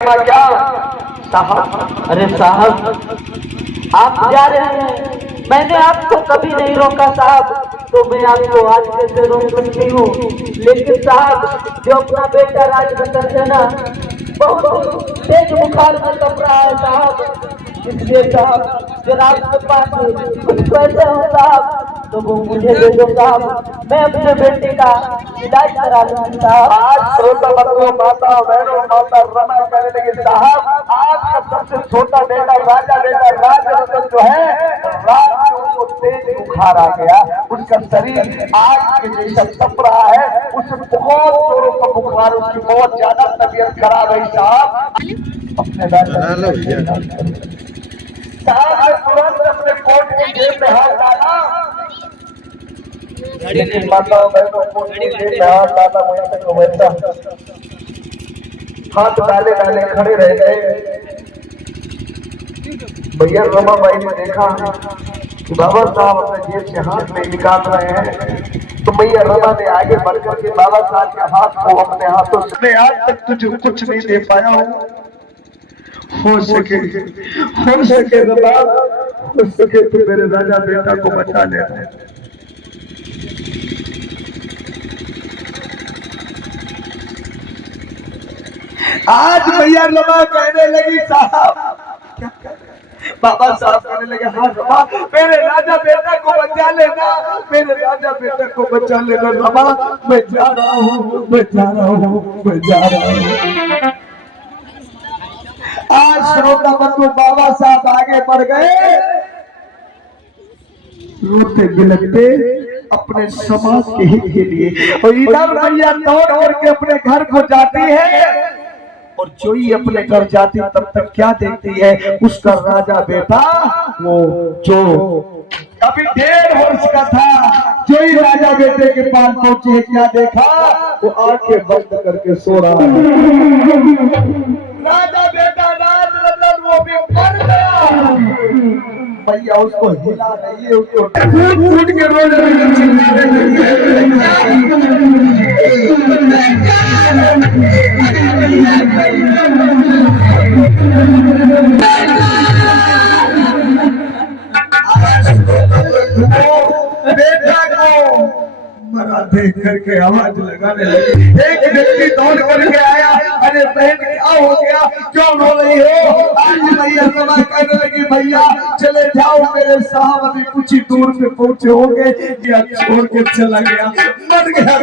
क्या साहब? अरे साहब, आप जा रहे हैं, मैंने आपको कभी नहीं रोका साहब, तो मैं आपको आज कैसे रोक सकती हूँ? लेकिन साहब, जो अपना बेटा राजबंदर से ना बहुत तेज बुखार में तप रहा है साहब, इसलिए साहब जरा आपके पास कुछ पैसे हो साहब तो वो मुझे दे दो साहब, मैं अपने बेटे का इलाज करा लूंगी साहब। आज छोटा बच्चों माता बहनों माता रमा कहने लगे साहब, आज का सबसे छोटा बेटा राजा बेटा राजरतन जो है, रात में उसको तेज बुखार आ गया, उसका शरीर आग के जैसा तप रहा है, उसे बहुत जोरों का बुखार, उसकी बहुत ज्यादा तबीयत खराब है साहब। अपने साहब ने तुरंत अपने कोट के जेब में हाथ डाला, लेकिन माता बहनों कोट के जेब में हाथ डाला वहीं तक वैसा हाथ डाले डाले खड़े रह गए। भैया रमा बाई ने देखा कि बाबा साहब अपने जेब से हाथ नहीं निकाल रहे हैं, तो भैया रमा ने आगे बढ़कर के बाबा साहब के हाथ को अपने हाथों से, आज तक तुझे कुछ नहीं दे पाया हूँ, हो सके रमा, हो सके तो मेरे राजा बेटा को बचा ले। आज भैया रमा कहने लगी साहब, बाबा साहब कहने लगे हाँ रमा, मेरे राजा बेटा को बचा लेना, मेरे राजा बेटा को बचा लेना रमा, मैं जा रहा हूँ, मैं जा रहा हूँ, मैं जा रहा हूँ। आज श्रोता बंधु बाबा साहब आगे बढ़ गए, रोते गिलते अपने समाज के हित के लिए, और इधर भैया दौड़ करके अपने घर को जाती है, और जो ही अपने घर जाती तब तक क्या देखती है, उसका राजा बेटा वो जो अभी 1.5 वर्ष का था, जो ही राजा बेटे के पास पहुंचे, क्या देखा, वो आंखें बंद करके सो रहा है। राजा बेटा राजरतन वो भी मर गया, भैया उसको हिला नहीं है, उसको फूट के रोने लगे, चिल्लाने बेटा को मरा देख करके आवाज लगाने लगे। एक व्यक्ति दौड़ करके आया, अरे बहन क्या हो गया, क्यों रो रही हो? आज भैया रमा कहने लगी भैया चले जाओ, मेरे साहब अभी कुछ ही दूर पे पहुंचे होंगे, या छोड़ के चला गया, मर गया।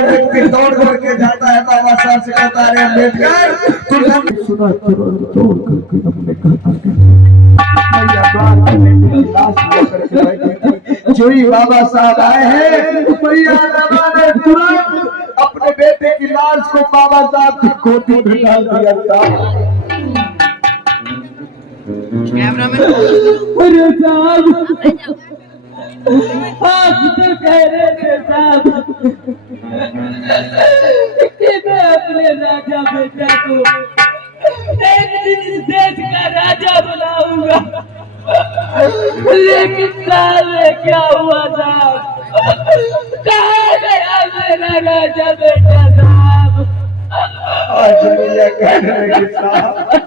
व्यक्ति दौड़ करके जाता है, बाबा साहब से कहता है अम्बेडकर तुम सुना दौड़ करके अपने घर करके जो ही बाबा साहब आए हैं, भैया रमा ने तुरंत अपने बेटे की लाश को बाबा साहब की गोदी में डाल दिया था। अरे साहब आप तो कह रहे थे साहब कि मैं अपने राजा बेटा को एक दिन इस देश का राजा बनाऊंगा, लेकिन साहब क्या हुआ साहब, कहाँ गया मेरा राजा बेटा साहब? आज भैया कहने लगे साहब,